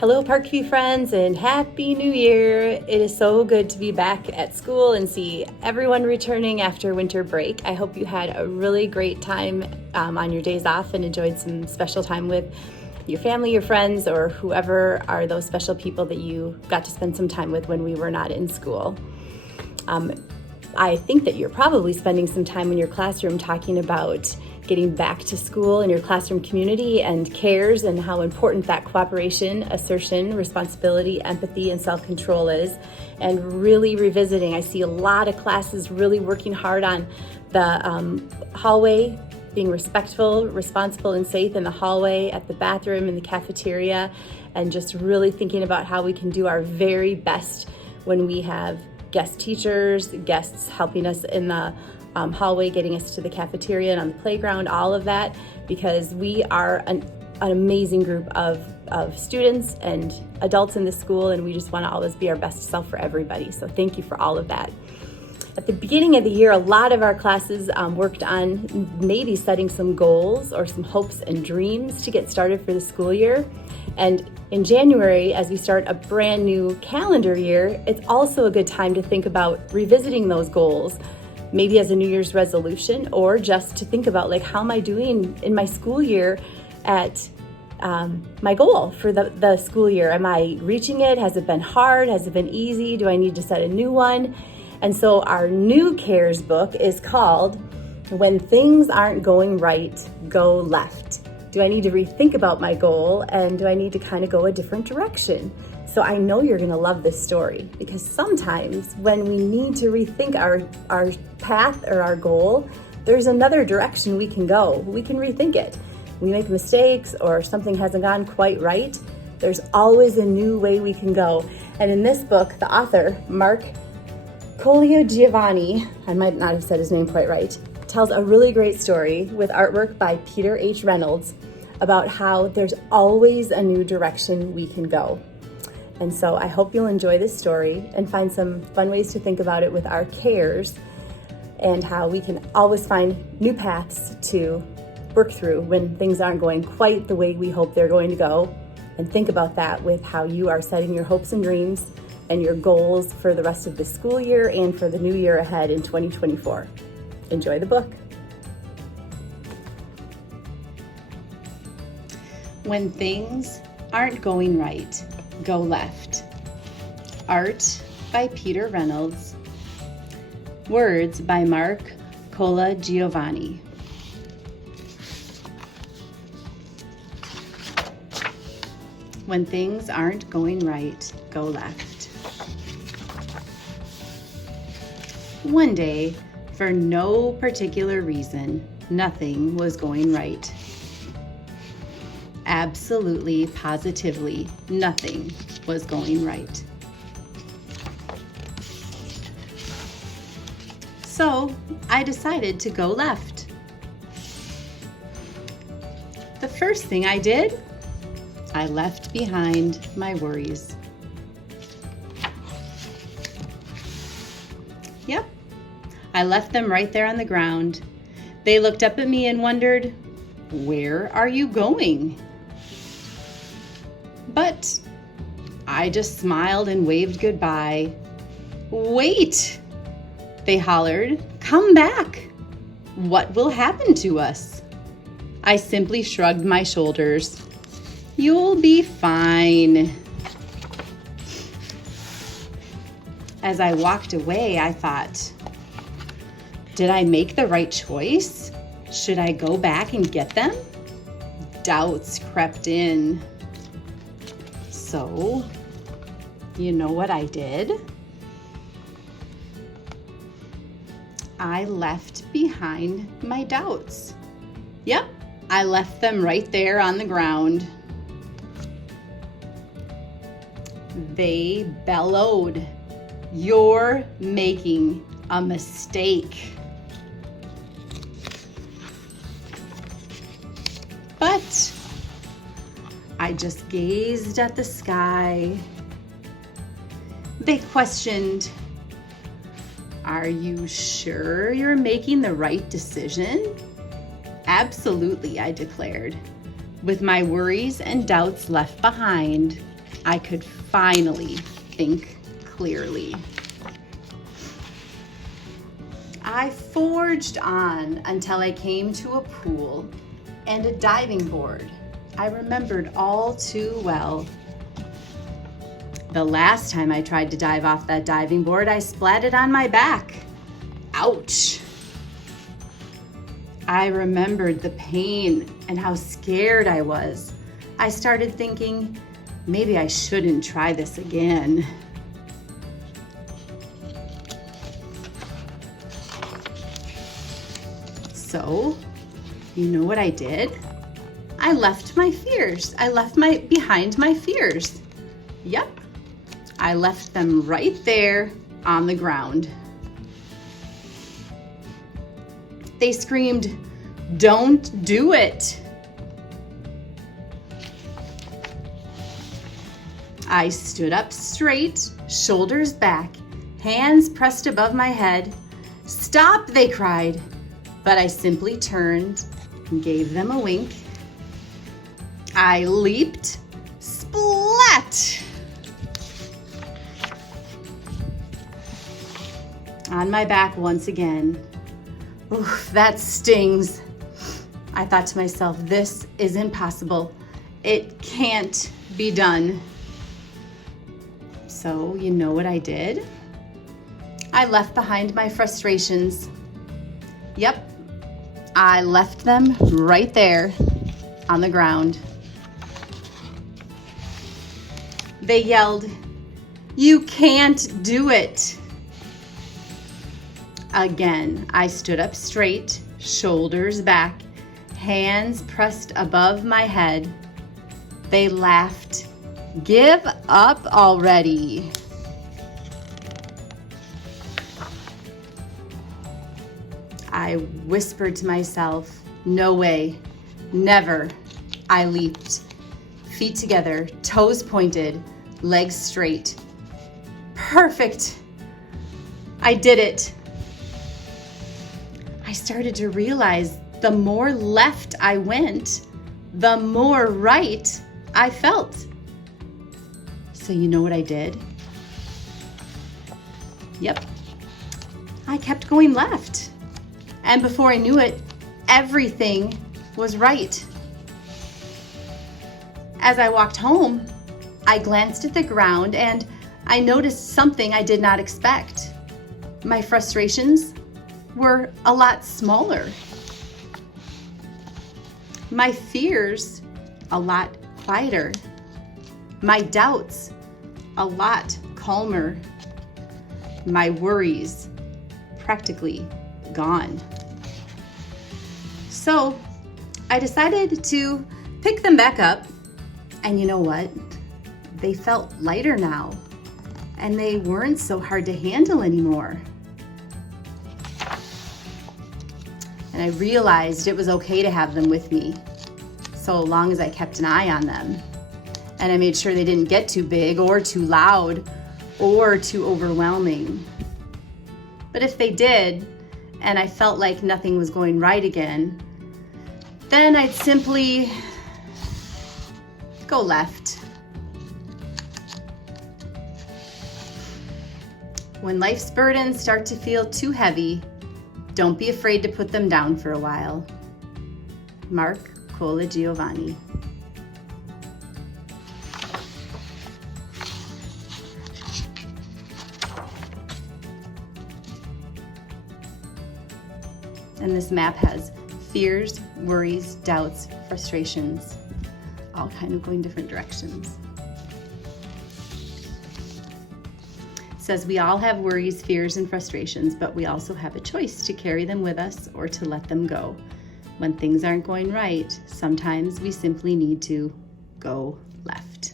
Hello, Parkview friends, and Happy New Year! It is so good to be back at school and see everyone returning after winter break. I hope you had a really great time on your days off and enjoyed some special time with your family, your friends, or whoever are those special people that you got to spend some time with when we were not in school. I think that you're probably spending some time in your classroom talking about getting back to school in your classroom community and cares and how important that cooperation, assertion, responsibility, empathy, and self-control is, and really revisiting. I see a lot of classes really working hard on the hallway, being respectful, responsible, and safe in the hallway, at the bathroom, in the cafeteria, and just really thinking about how we can do our very best when we have guest teachers, guests helping us in the hallway, getting us to the cafeteria and on the playground, all of that, because we are an amazing group of students and adults in the school, and we just want to always be our best self for everybody. So thank you for all of that. At the beginning of the year, a lot of our classes worked on maybe setting some goals or some hopes and dreams to get started for the school year. And in January, as we start a brand new calendar year, it's also a good time to think about revisiting those goals, maybe as a New Year's resolution, or just to think about, like, how am I doing in my school year at my goal for the school year? Am I reaching it? Has it been hard? Has it been easy? Do I need to set a new one? And so our new CARES book is called When Things Aren't Going Right, Go Left. Do I need to rethink about my goal, and do I need to kind of go a different direction? So I know you're going to love this story, because sometimes when we need to rethink our path or our goal, there's another direction we can go. We can rethink it. We make mistakes or something hasn't gone quite right. There's always a new way we can go. And in this book, the author, Marc Colagiovanni, I might not have said his name quite right, tells a really great story with artwork by Peter H. Reynolds about how there's always a new direction we can go. And so I hope you'll enjoy this story and find some fun ways to think about it with our cares, and how we can always find new paths to work through when things aren't going quite the way we hope they're going to go. And think about that with how you are setting your hopes and dreams and your goals for the rest of the school year and for the new year ahead in 2024. Enjoy the book. When Things Aren't Going Right, Go Left. Art by Peter Reynolds. Words by Marc Colagiovanni. When things aren't going right, go left. One day, for no particular reason, nothing was going right. Absolutely, positively, nothing was going right. So I decided to go left. The first thing I did, I left behind my worries. Yep, I left them right there on the ground. They looked up at me and wondered, "Where are you going?" But I just smiled and waved goodbye. "Wait!" they hollered. "Come back! What will happen to us?" I simply shrugged my shoulders. "You'll be fine." As I walked away, I thought, did I make the right choice? Should I go back and get them? Doubts crept in. So, you know what I did? I left behind my doubts. Yep, I left them right there on the ground. They bellowed, "You're making a mistake." But I just gazed at the sky. They questioned, "Are you sure you're making the right decision?" "Absolutely," I declared. With my worries and doubts left behind, I could finally think clearly. I forged on until I came to a pool and a diving board I remembered all too well. The last time I tried to dive off that diving board, I splatted on my back. Ouch! I remembered the pain and how scared I was. I started thinking, maybe I shouldn't try this again. So, you know what I did? I left my fears. I left behind my fears. Yep, I left them right there on the ground. They screamed, "Don't do it." I stood up straight, shoulders back, hands pressed above my head. "Stop," they cried. But I simply turned and gave them a wink. I leaped, splat! On my back once again. Oof, that stings. I thought to myself, this is impossible. It can't be done. So, you know what I did? I left behind my frustrations. Yep, I left them right there on the ground. They yelled, "You can't do it." Again, I stood up straight, shoulders back, hands pressed above my head. They laughed. "Give up already." I whispered to myself, "No way, never." I leaped, feet together, toes pointed, legs straight. Perfect. I did it. I started to realize the more left I went, the more right I felt. So you know what I did? Yep, I kept going left. And before I knew it, everything was right. As I walked home, I glanced at the ground and I noticed something I did not expect. My frustrations were a lot smaller. My fears a lot quieter. My doubts a lot calmer. My worries practically gone. So I decided to pick them back up, and you know what? They felt lighter now, and they weren't so hard to handle anymore. And I realized it was okay to have them with me, so long as I kept an eye on them. And I made sure they didn't get too big or too loud or too overwhelming. But if they did, and I felt like nothing was going right again, then I'd simply go left. When life's burdens start to feel too heavy, don't be afraid to put them down for a while. Marc Colagiovanni. And this map has fears, worries, doubts, frustrations, all kind of going different directions. It says we all have worries, fears, and frustrations, but we also have a choice to carry them with us or to let them go. When things aren't going right, sometimes we simply need to go left.